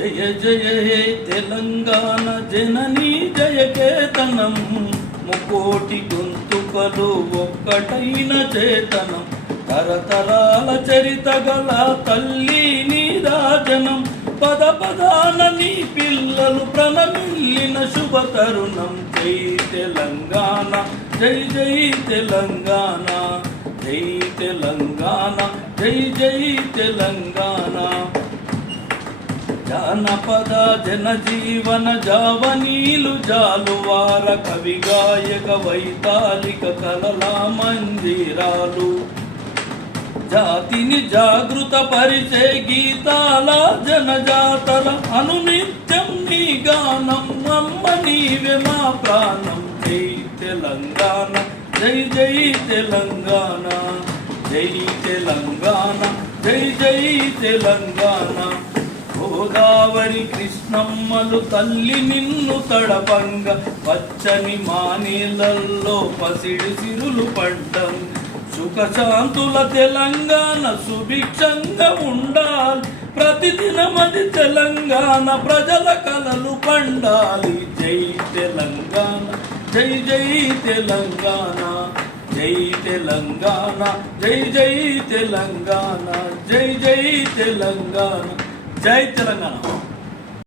జయ జయ హే తెలంగాణ జననీ జయకేతనం, ముకోటి గొంతుకలు ఒక్కటైన చేతనం, తరతరాల చరిత గల తల్లి నీరాజనం, పద పదాన నీ పిల్లలు ప్రణమిల్లిన శుభ తరుణం. జై తెలంగాణ, జై జై తెలంగాణ, జై తెలంగాణ, జై జై తెలంగాణ. జానపద జనజీవన జావనీలు జాలువార కవి గాయక వైతాళిక కలలా మందిరాలు, జాతిని జాగృత పరిచే గీతాల జనజాతర అనునిత్యం నీ గానం, అమ్మ నీవే మా ప్రాణం. జై తెలంగాణ, జై జై తెలంగాణ, జై తెలంగాణ, జై జై తెలంగాణ. గోదావరి కృష్ణమ్మలు తల్లి నిన్ను తడపంగ, పచ్చని మానేలల్లో పసిడి సిరులు పడ్డం. సుఖశాంతుల తెలంగాణ సుభిక్షంగా ఉండాలి, ప్రతిదినమది తెలంగాణ ప్రజల కలలు పండాలి. జై తెలంగాణ, జై జై తెలంగాణ, జై తెలంగాణ, జై జై తెలంగాణ, జై జై తెలంగాణ, జై తెలంగాణ.